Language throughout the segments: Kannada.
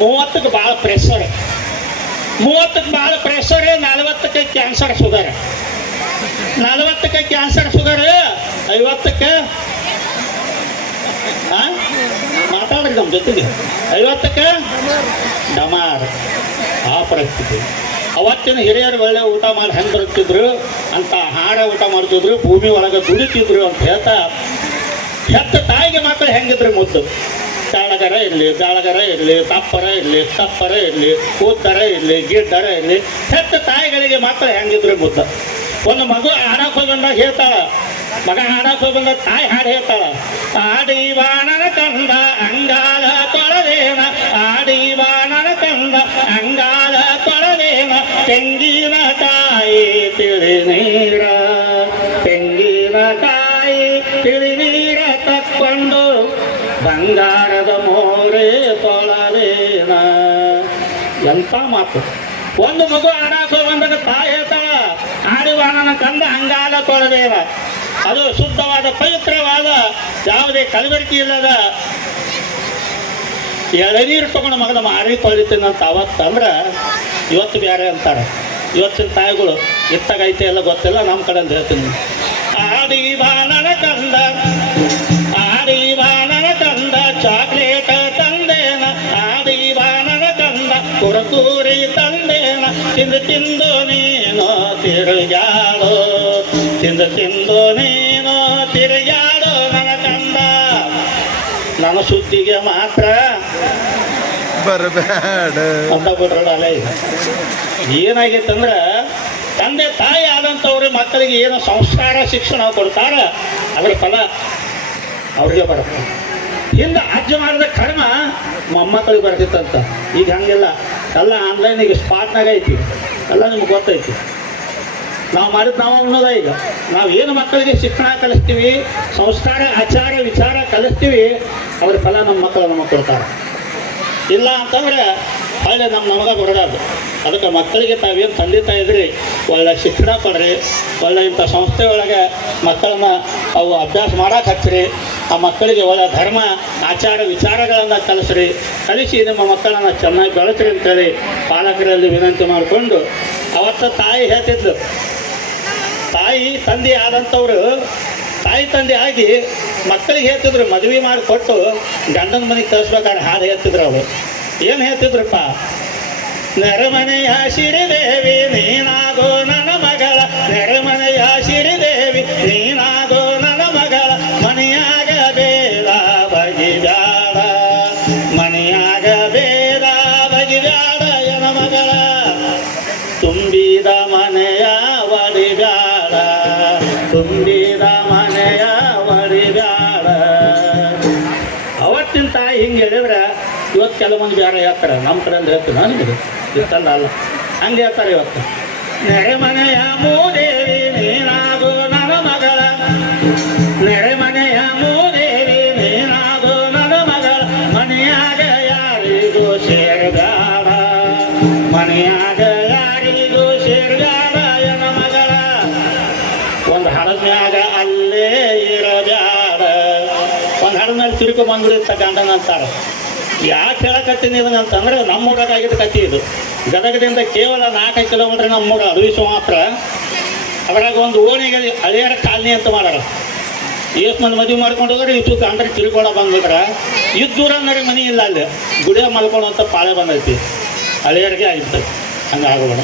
30ಕ್ಕೆ ಭಾಳ ಪ್ರೆಷರ್, 30ಕ್ಕೆ ಭಾಳ ಪ್ರೆಷರ್, 40ಕ್ಕೆ ಕ್ಯಾನ್ಸರ್ ಶುಗರ್, 40ಕ್ಕೆ ಕ್ಯಾನ್ಸರ್ ಶುಗರ್, 50ಕ್ಕೆ ಮಾತಾಡ್ರಿ ನಮ್ಮ ಜೊತೆಗೆ, 50ಕ್ಕೆ ಡಮಾರ್. ಆ ಪರಿಸ್ಥಿತಿ. ಅವತ್ತಿನ ಹಿರಿಯರು ಒಳ್ಳೆ ಊಟ ಮಾಡಿ ಹೆಂಗೆ ಬರುತ್ತಿದ್ರು ಅಂತ ಆಹಾರ ಊಟ ಮಾಡ್ತಿದ್ರು, ಭೂಮಿ ಒಳಗೆ ದುಡಿತಿದ್ರು ಅಂತ ಹೇಳ್ತಾ, ಹೆತ್ತ ತಾಯಿಗೆ ಮಕ್ಕಳು ಹೆಂಗಿದ್ರು ಮುದ್ದು, ತೆಳಗರ ಇರಲಿ ಗಾಳಗರ ಇರಲಿ, ತಪ್ಪರ ಇರಲಿ ಕೂದರ ಇರಲಿ ಗಿಡ್ಡರ ಇರಲಿ, ಹೆತ್ತ ತಾಯಿಗಳಿಗೆ ಮಕ್ಕಳು ಹೆಂಗಿದ್ರು ಮುದ್ದು. ಒಂದು ಮಗು ಹಾಡಕ್ಕೆ ಹೋಗಿ ಬಂದಾಗ ಹೇಳ್ತಾಳ, ಮಗ ಹಾಡಕ್ಕೆ ಹೋಗಿ ಬಂದಾಗ ತಾಯಿ ಹಾಡು ಹೇಳ್ತಾಳ, ಆಡಿ ಬಾಣನ ಕಂದ ಅಂಗಾಲ ತೊಳಲೇನ, ಆಡಿ ಬಾಣನ ಕಂದ ಅಂಗಾಲ ತೊಳಲೇನ, ತೆಂಗಿನ ಕಾಯಿ ತಿಳಿ ನೀರ, ತೆಂಗಿನ ಕಾಯಿ ತಿಳಿ ನೀರ ತಕ್ಕೊಂಡು ಬಂಗಾರದ ಮೋರೆ ತೊಳಲೇನ. ಎಂಥ ಮಾತು. ಒಂದು ಮಗು ಆಡಕ್ಕೆ ಬಂದಾಗ ತಾಯಿ ಹೇಳ್ತಾಳ, ಆಡಿವಾಣನ ಕಂದ ಅಂಗಾಲ ತೊಳಲೇನ. ಅದು ಶುದ್ಧವಾದ ಪವಿತ್ರವಾದ ಯಾವುದೇ ಕಲಬೆರಕೆ ಇಲ್ಲದ ಎಳನೀರು ತಗೊಂಡು ಮಗನ ಮಾರಿ ತೊಳಿತೀನಂತ ಅವತ್ತಂದ್ರೆ ಇವತ್ತು ಬೇರೆ ಅಂತಾರೆ. ಇವತ್ತಿನ ತಾಯಿಗಳು ಇತ್ತಾಗೈತೆ ಎಲ್ಲ ಗೊತ್ತಿಲ್ಲ, ನಮ್ಮ ಕಡೆ ಅಂತ ಹೇಳ್ತೀನಿ. ಆಡಿ ಬಾಣನ ಕಂದ, ಆಡಿ ಬಾಣನ ಕಂದ ಚಾಕ್ಲೇಟ್ ತಂದೇನ, ಆಡಿ ಬಾಣನ ಕಂದ ಕುರಕೂರಿ ತಂದೇನ, ತಿಂದು ತಿಂದು ನೀನು ತಿರುಗಾಡೋ, ತಿಂದು ತಿಂದು ನೀನು ತಿರುಗಾಡೋ ನನ್ನ ಕಂದ. ನನ್ನ ಸುದ್ದಿಗೆ ಮಾತ್ರ ಬರಬೇಡ ಅಂತ ಬಿಡ್ರಲ್ಲ. ಏನಾಗೈತಂದ್ರೆ ತಂದೆ ತಾಯಿ ಆದಂಥವ್ರು ಮಕ್ಕಳಿಗೆ ಏನು ಸಂಸ್ಕಾರ ಶಿಕ್ಷಣ ಕೊಡ್ತಾರ ಅದರ ಫಲ ಅವ್ರಿಗೆ ಬರುತ್ತೆ. ಹಿಂದೆ ಅಜ್ಜ ಮಾಡಿದ ಕರ್ಮ ಮೊಮ್ಮಕ್ಕಳಿಗೆ ಬರ್ತಿತ್ತಂತ. ಈಗ ಹಂಗಿಲ್ಲ, ಎಲ್ಲ ಆನ್ಲೈನಿಗೆ ಸ್ಪಾಟ್ನಾಗ ಐತಿ, ಎಲ್ಲ ನಿಮ್ಗೆ ಗೊತ್ತೈತಿ. ನಾವು ಮಾಡಿದ್ದು ನಾವು ಅನ್ನೋದ. ಈಗ ನಾವು ಏನು ಮಕ್ಕಳಿಗೆ ಶಿಕ್ಷಣ ಕಲಿಸ್ತೀವಿ, ಸಂಸ್ಕಾರ ಆಚಾರ ವಿಚಾರ ಕಲಿಸ್ತೀವಿ, ಅವ್ರ ಫಲ ನಮ್ಮ ಮಕ್ಕಳು ನಮಗೆ ಕೊಡ್ತಾರೆ. ಇಲ್ಲ ಅಂತಂದರೆ ಹೊಳ್ಳೆ ನಮಗೆ ಬರೋದು. ಅದಕ್ಕೆ ಮಕ್ಕಳಿಗೆ ತಾವೇನು ತಂದೆ ತಾಯಿ ಇದ್ರಿ ಒಳ್ಳೆ ಶಿಕ್ಷಣ ಕೊಡ್ರಿ, ಒಳ್ಳೆ ಇಂಥ ಸಂಸ್ಥೆ ಒಳಗೆ ಮಕ್ಕಳನ್ನ ಅವು ಅಭ್ಯಾಸ ಮಾಡೋಕೆ ಹಚ್ಚಿರಿ. ಆ ಮಕ್ಕಳಿಗೆ ಒಳ್ಳೆ ಧರ್ಮ ಆಚಾರ ವಿಚಾರಗಳನ್ನು ಕಲಿಸ್ರಿ, ಕಲಿಸಿ ನಿಮ್ಮ ಮಕ್ಕಳನ್ನು ಚೆನ್ನಾಗಿ ಬೆಳೆಸ್ರಿ ಅಂತೇಳಿ ಪಾಲಕರಲ್ಲಿ ವಿನಂತಿ ಮಾಡಿಕೊಂಡು, ಅವತ್ತು ತಾಯಿ ಹೇಳ್ತಿದ್ಲು, ತಾಯಿ ತಂದೆ ಆದಂಥವ್ರು ತಾಯಿ ತಂದೆ ಆಗಿ ಮಕ್ಕಳಿಗೆ ಹೇಳ್ತಿದ್ರು, ಮದುವೆ ಮಾಡಿಕೊಟ್ಟು ಗಂಡನ ಮನೆಗೆ ಕಳಿಸ್ಬೇಕಾದ್ರೆ ಹಾಡು ಹೇಳ್ತಿದ್ರು. ಅವರು ಏನು ಹೇಳ್ತಿದ್ರಪ್ಪ, ನೆರೆಮನೆಯ ಸಿರಿದೇವಿ ನೀನಾಗೋ ನನ್ನ ಮಗಳ, ನೆರೆಮನೆಯ ಸಿರಿದೇವಿ ನೀನಾಗೋ ನನ್ನ ಮಗಳ, ಮನೆಯಾಗ ಬೇಡ ಬಗಿಬ್ಯಾಡ, ಮನೆಯಾಗ ಬೇಡ ಬಗಿಬ್ಯಾಡ ಎನ ಮಗಳ, ತುಂಬಿದ ಮನೆಯ ಒಡಿಬ್ಯಾಡ, ತುಂಬಿದ ಮನೆಯ ಒಡಿಬ್ಯಾಡ. ಅವತ್ತಿನ ತಾಯಿ ಹಿಂಗೆ ಹೇಳಿದ್ರೆ ಇವತ್ತು ಕೆಲವೊಂದು ಬೇರೆ ಹೇಳ್ತಾರೆ. ನಮ್ಮ ಕಡೆ ಅಂದ್ರೆ ಹೇಳ್ತೀನಿ ನನಗೆ ಇರ್ತಲ್ಲ, ಅಲ್ಲ ಹಂಗೆ ಹೇಳ್ತಾರೆ ಇವತ್ತು. ನೆರೆಮನೆಯ ಮೂದೇವಿ ನೀನಾಗೋ ನನ್ನ ಮಗಳ, ನೆರೆಮನೆಯ ಮೂದೇವಿ ನೀನಾಗೋ ನನ್ನ ಮಗಳ, ಮನೆಯಾಗ ಯಾರಿಗೂ ಸೇರ್ಗಾಡ, ಮನೆಯಾಗ ಯಾರಿಗೂ ಸೇರ್ಗಾಡ ಎನ ಮಗಳ, ಒಂದು ಹಡದ್ಮ್ಯಾಗ ಅಲ್ಲೇ ಇರಬ್ಯಾಡ. ಒಂದು ಹಡದ ಮೇಲೆ ತಿರುಗಿ ಬಂದ್ಬಿಡುತ್ತ ಗಂಡನ ಅಂತಾರೆ. ಯಾಕೆ ಹೇಳಕತ್ತೀನಿ ಇದನ್ನಂತಂದ್ರೆ ನಮ್ಮ ಊರಾಗಿದ್ದ ಕತ್ತಿ ಇದು. ಗದಗದಿಂದ ಕೇವಲ 4 ಕಿಲೋಮೀಟ್ರ್ ನಮ್ಮೂರ ಅರಿವಿಸು ಮಾತ್ರ. ಅದ್ರಾಗ ಒಂದು ಓಣಿಗೆ ಹಳೆಯರ ಕಾಲನಿ ಅಂತ ಮಾಡ್ಯಾರ. ಎಷ್ಟು ಮಂದಿ ಮದುವೆ ಮಾಡ್ಕೊಂಡು ಹೋದ್ರೆ ಇಷ್ಟು ಗಂಡ್ರೆ ತಿಳ್ಕೊಳ ಬಂದ್ಬಿಟ್ರೆ ಇದ್ದೂರ ನರಿಗೆ ಮನೆ ಇಲ್ಲ, ಅಲ್ಲಿ ಗುಡಿಯ ಮಲ್ಕೊಳ್ಳೋಂಥ ಪಾಳೆ ಬಂದೈತಿ, ಹಳೆಯರಿಗೆ ಆಗಿತ್ತು. ಹಂಗೆ ಆಗೋಣ.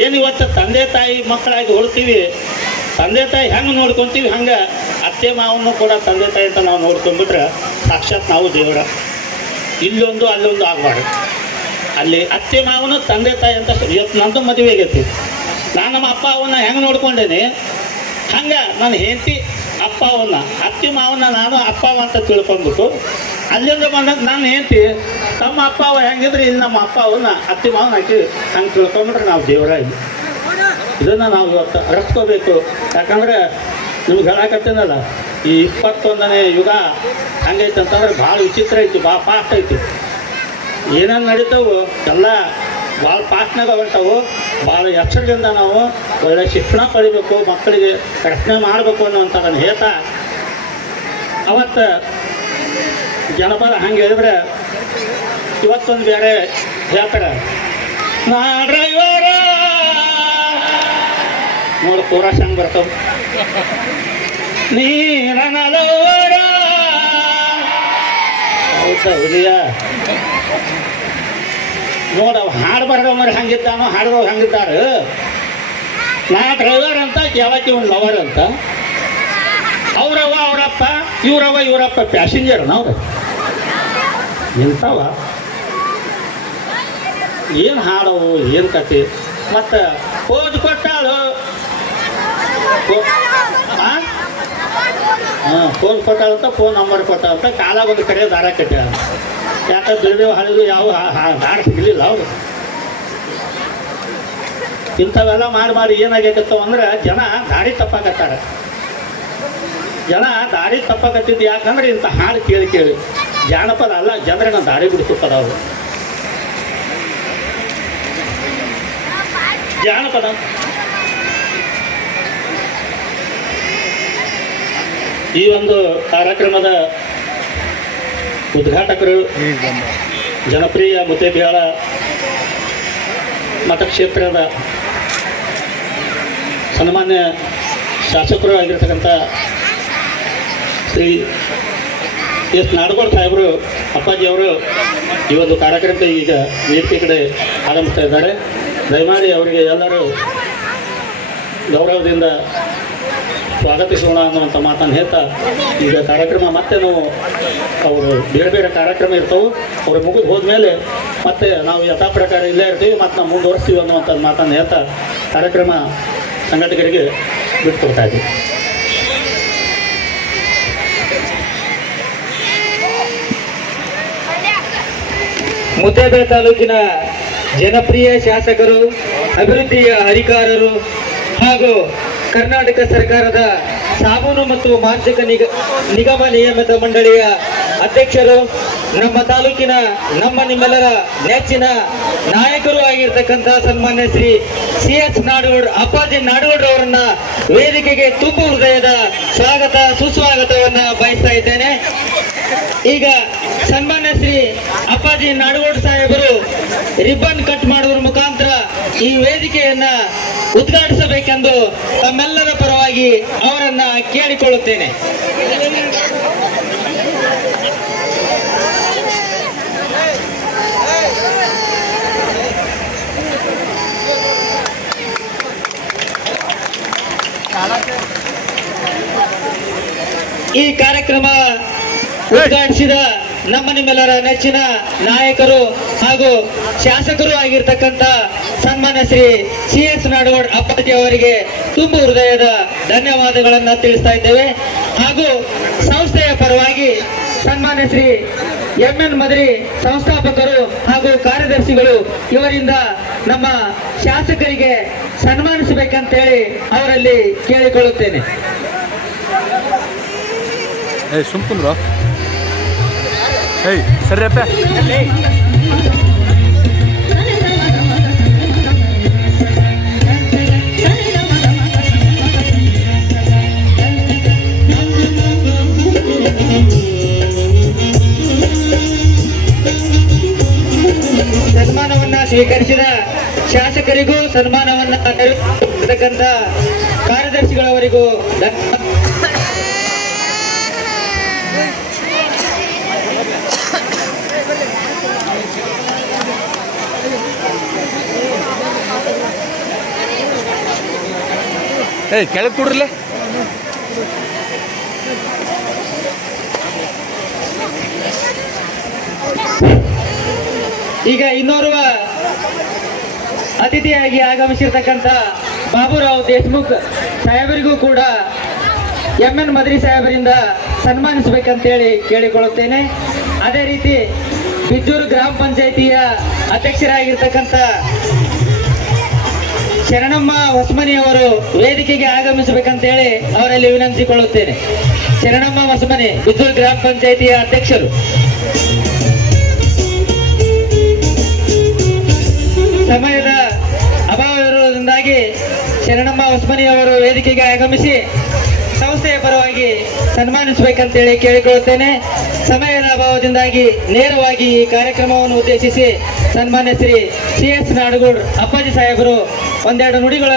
ಏನು ಇವತ್ತು ತಂದೆ ತಾಯಿ ಮಕ್ಕಳಾಗಿ ಹೊಡ್ತೀವಿ, ತಂದೆ ತಾಯಿ ಹೆಂಗೆ ನೋಡ್ಕೊತೀವಿ ಹಂಗೆ ಅತ್ತೆ ಮಾವನ್ನು ಕೂಡ ತಂದೆ ತಾಯಿ ಅಂತ ನಾವು ನೋಡ್ಕೊಂಡ್ಬಿಟ್ರೆ ಸಾಕ್ಷಾತ್ ನಾವು ದೇವರ. ಇಲ್ಲೊಂದು ಅಲ್ಲೊಂದು ಆಗಬಾರ್ದು. ಅಲ್ಲಿ ಅತ್ತೆ ಮಾವನು ತಂದೆ ತಾಯಿ ಅಂತ. ಇವತ್ತು ನಂದು ಮದುವೆ ಆಗೈತಿ, ನಾನು ನಮ್ಮ ಅಪ್ಪ ಅವನ್ನ ಹೆಂಗೆ ನೋಡ್ಕೊಂಡೇನಿ ಹಂಗೆ ನನ್ನ ಹೆಂಡತಿ ಅಪ್ಪ ಅವನ್ನ, ಅತ್ತೆ ಮಾವನ್ನ ನಾನು ಅಪ್ಪ ಅವ ಅಂತ ತಿಳ್ಕೊಂಡ್ಬಿಟ್ಟು ಅಲ್ಲಿಂದ ಬಂದಾಗ ನಾನು ಹೆಂಡತಿ ತಮ್ಮ ಅಪ್ಪ ಅವ ಹೆಂಗಿದ್ರೆ ಇಲ್ಲಿ ನಮ್ಮ ಅಪ್ಪ ಅವನ್ನ ಅತ್ತೆ ಮಾವನ ಹಾಕಿ ಹಂಗೆ ತಿಳ್ಕೊಂಬಿಟ್ರೆ ನಾವು ದೇವರ. ಇಲ್ಲಿ ಇದನ್ನು ನಾವು ಇವತ್ತು ಅರಸ್ಕೋಬೇಕು. ಯಾಕಂದರೆ ನಿಮ್ಗೆ ಹೇಳಕತ್ತೀನಲ್ಲ, ಈ 21ನೇ ಯುಗ ಹಂಗೈತೆ ಅಂತಂದ್ರೆ ಭಾಳ ವಿಚಿತ್ರ ಐತಿ, ಭಾಳ ಫಾಸ್ಟ್ ಐತಿ. ಏನೇನು ನಡೀತಾವು ಎಲ್ಲ ಭಾಳ ಫಾಸ್ಟ್ನಾಗ ಹೊರ್ತಾವು. ಭಾಳ ಎಚ್ಚರದಿಂದ ನಾವು ಒಳ್ಳೆ ಶಿಕ್ಷಣ ಪಡಿಬೇಕು, ಮಕ್ಕಳಿಗೆ ರಕ್ಷಣೆ ಮಾಡಬೇಕು ಅನ್ನುವಂಥದ್ದನ್ನು ಹೇಳ್ತಾ, ಅವತ್ತು ಜನಪದ ಹಂಗೆ ಹೇಳಿದ್ರೆ ಇವತ್ತೊಂದು ಬೇರೆ ಹೇಳ್ತಾರ, ನಾ ಡ್ರೈವರ ನೋಡು ಕೋರಸ್ ಹಂಗೆ ಬರ್ತಾವ, ನೀ ನನ್ನ ಲವರ. ಹೌದಾ ಹುಲಿಯ ನೋಡ, ಹಾಡು ಬರ್ದವ್ರು ಹಂಗಿದ್ದಾನೋ ಹಾಡಿದವ್ರು ಹಂಗಿದ್ದಾರೆ. ನಾ ಡ್ರೈವರ್ ಅಂತ ಯಾವಕ್ಕೆ ಒಂದು ಲವರ್ ಅಂತ. ಅವ್ರವ್ವ ಅವರಪ್ಪ, ಇವರವ್ವ ಇವರಪ್ಪ ಪ್ಯಾಸೆಂಜರ್ ನಾವು ನಿಂತವ. ಏನು ಹಾಡವು ಏನು ಕತೆ. ಮತ್ತು ಓದ್ ಕೊಟ್ಟಾಳು, ಹಾಂ ಫೋನ್ ಕೊಟ್ಟಾಳಂತ, ಫೋನ್ ನಂಬರ್ ಕೊಟ್ಟಾಳಂತ, ಕಾಲ ಬಂದು ಕರೆ ದಾರ ಕಟ್ಟಾಳ. ಯಾಕೆ ಬಿಳಿದೇವು ಹಳಿದು ಯಾವ ದಾರ ಸಿಗಲಿಲ್ಲ ಅವರು. ಇಂಥವೆಲ್ಲ ಮಾಡಿ ಏನಾಗೈತವ ಅಂದ್ರೆ ಜನ ದಾರಿ ತಪ್ಪಾಕತ್ತಾರ. ಜನ ದಾರಿ ತಪ್ಪಾಕತ್ತಿದ್ದು ಯಾಕಂದ್ರೆ ಇಂಥ ಹಾಡು ಕೇಳಿ ಜಾನಪದ ಅಲ್ಲ, ಜನರನ್ನ ದಾರಿ ಬಿಡಿಸುತ್ತದ ಅವರು. ಜಾನಪದ ಈ ಒಂದು ಕಾರ್ಯಕ್ರಮದ ಉದ್ಘಾಟಕರು ಜನಪ್ರಿಯ ಮುದ್ದೇಬಿಹಾಳ ಮತಕ್ಷೇತ್ರದ ಸನ್ಮಾನ್ಯ ಶಾಸಕರು ಆಗಿರ್ತಕ್ಕಂಥ ಶ್ರೀ ಎಸ್ ನಾಡಗೌಡ ಸಾಹೇಬರು ಅಪ್ಪಾಜಿಯವರು ಈ ಒಂದು ಕಾರ್ಯಕ್ರಮಕ್ಕೆ ಈಗ ವೇದಿಕೆ ಕಡೆ ಆಗಮಿಸ್ತಾ ಇದ್ದಾರೆ. ದಯಮಾಡಿ ಅವರಿಗೆ ಎಲ್ಲರೂ ಗೌರವದಿಂದ ಸ್ವಾಗತಿಸೋಣ ಅನ್ನುವಂಥ ಮಾತನ್ನು ಹೇಳ್ತಾ, ಈಗ ಕಾರ್ಯಕ್ರಮ ಮತ್ತೆ ನಾವು ಅವರು ಬೇರೆ ಬೇರೆ ಕಾರ್ಯಕ್ರಮ ಇರ್ತವೆ, ಅವ್ರು ಮುಗಿದು ಹೋದ್ಮೇಲೆ ಮತ್ತೆ ನಾವು ಯಥಾ ಪ್ರಕಾರ ಇಲ್ಲೇ ಇರ್ತೀವಿ, ಮತ್ತು ನಾವು ಮುಂದುವರಿಸ್ತೀವಿ ಅನ್ನುವಂಥ ಮಾತನ್ನು ಹೇಳ್ತಾ ಕಾರ್ಯಕ್ರಮ ಸಂಘಟಕರಿಗೆ ಬಿಟ್ಕೊಡ್ತಾ ಇದ್ದೀವಿ. ಮುದ್ದೇಬಿಹಾಳ ತಾಲೂಕಿನ ಜನಪ್ರಿಯ ಶಾಸಕರು, ಅಭಿವೃದ್ಧಿಯ ಅಧಿಕಾರರು ಹಾಗೂ ಕರ್ನಾಟಕ ಸರ್ಕಾರದ ಸಾಬೂನು ಮತ್ತು ಮಾರ್ಜಕ ನಿಗಮ ನಿಯಮಿತ ಮಂಡಳಿಯ ಅಧ್ಯಕ್ಷರು, ನಮ್ಮ ತಾಲೂಕಿನ ನಿಮ್ಮೆಲ್ಲರ ನೆಚ್ಚಿನ ನಾಯಕರು ಆಗಿರ್ತಕ್ಕಂಥ ಸನ್ಮಾನ್ಯ ಶ್ರೀ CS ನಾಡಗೌಡ ಅಪ್ಪಾಜಿ ನಾಡಗೌಡರವರನ್ನ ವೇದಿಕೆಗೆ ತುಂಬ ಹೃದಯದ ಸ್ವಾಗತ ಸುಸ್ವಾಗತವನ್ನ ಬಯಸ್ತಾ ಇದ್ದೇನೆ. ಈಗ ಸನ್ಮಾನ್ಯ ಶ್ರೀ ಅಪ್ಪಾಜಿ ನಾಡಗೌಡ ಸಾಹೇಬರು ರಿಬ್ಬನ್ ಕಟ್ ಮಾಡುವ ಮುಖಾಂತರ ಈ ವೇದಿಕೆಯನ್ನ ಉದ್ಘಾಟಿಸಬೇಕೆಂದು ತಮ್ಮೆಲ್ಲರ ಪರವಾಗಿ ಅವರನ್ನ ಕೇಳಿಕೊಳ್ಳುತ್ತೇನೆ. ಈ ಕಾರ್ಯಕ್ರಮ ಉದ್ಘಾಟಿಸಿದ ನಿಮ್ಮೆಲ್ಲರ ನೆಚ್ಚಿನ ನಾಯಕರು ಹಾಗೂ ಶಾಸಕರು ಆಗಿರ್ತಕ್ಕಂಥ ಸನ್ಮಾನ್ಯ ಶ್ರೀ CS ನಾಡಗೌಡ ಅಪ್ಪಾಜಿ ಅವರಿಗೆ ತುಂಬ ಹೃದಯದ ಧನ್ಯವಾದಗಳನ್ನು ತಿಳಿಸ್ತಾ ಇದ್ದೇವೆ. ಹಾಗೂ ಸಂಸ್ಥೆಯ ಪರವಾಗಿ ಸನ್ಮಾನ್ಯ ಶ್ರೀ MN ಮದರಿ ಸಂಸ್ಥಾಪಕರು ಹಾಗೂ ಕಾರ್ಯದರ್ಶಿಗಳು ಇವರಿಂದ ನಮ್ಮ ಶಾಸಕರಿಗೆ ಸನ್ಮಾನಿಸಬೇಕಂತೇಳಿ ಅವರಲ್ಲಿ ಕೇಳಿಕೊಳ್ಳುತ್ತೇನೆ. ಸುಮ್ಕುಂದ್ರ ಸರಿಯಪ್ಪ. ಸನ್ಮಾನವನ್ನ ಸ್ವೀಕರಿಸಿದ ಶಾಸಕರಿಗೂ ಸನ್ಮಾನವನ್ನ ನೆರವೇರಿಸತಕ್ಕಂಥ ಕಾರ್ಯದರ್ಶಿಗಳವರಿಗೂ ಕೆಳಗೆ ಕೊಡ್ರಲ್ಲ. ಈಗ ಇನ್ನೋರ್ವ ಅತಿಥಿಯಾಗಿ ಆಗಮಿಸಿರ್ತಕ್ಕಂಥ ಬಾಬುರಾವ್ ದೇಶಮುಖ್ ಸಾಹೇಬರಿಗೂ ಕೂಡ MN ಮದರಿ ಸಾಹೇಬರಿಂದ ಸನ್ಮಾನಿಸಬೇಕಂತೇಳಿ ಕೇಳಿಕೊಳ್ಳುತ್ತೇನೆ. ಅದೇ ರೀತಿ ಬಿಜ್ಜೂರು ಗ್ರಾಮ ಪಂಚಾಯಿತಿಯ ಅಧ್ಯಕ್ಷರಾಗಿರ್ತಕ್ಕಂಥ ಶರಣಮ್ಮ ಹೊಸಮನಿ ಅವರು ವೇದಿಕೆಗೆ ಆಗಮಿಸಬೇಕಂತೇಳಿ ಅವರಲ್ಲಿ ವಿನಂತಿಸಿಕೊಳ್ಳುತ್ತೇನೆ. ಶರಣಮ್ಮ ಹೊಸಮನಿ, ಬಿಜ್ಜೂರು ಗ್ರಾಮ ಪಂಚಾಯಿತಿಯ ಅಧ್ಯಕ್ಷರು. ಸಮಯದ ಅಭಾವವಿರುವುದರಿಂದಾಗಿ ಶರಣಮ್ಮ ಹೊಸಮನಿ ಅವರು ವೇದಿಕೆಗೆ ಆಗಮಿಸಿ ಸಂಸ್ಥೆಯ ಪರವಾಗಿ ಸನ್ಮಾನಿಸಬೇಕಂತೇಳಿ ಕೇಳಿಕೊಳ್ಳುತ್ತೇನೆ. ಸಮಯದ ಭಾವದಿಂದಾಗಿ ನೇರವಾಗಿ ಈ ಕಾರ್ಯಕ್ರಮವನ್ನು ಉದ್ದೇಶಿಸಿ ಸನ್ಮಾನ್ಯ ಶ್ರೀ CS ನಾಡಗೌಡ್ ಅಪ್ಪಾಜಿ ಸಾಹೇಬರು ಒಂದೆರಡು ನುಡಿಗಳನ್ನು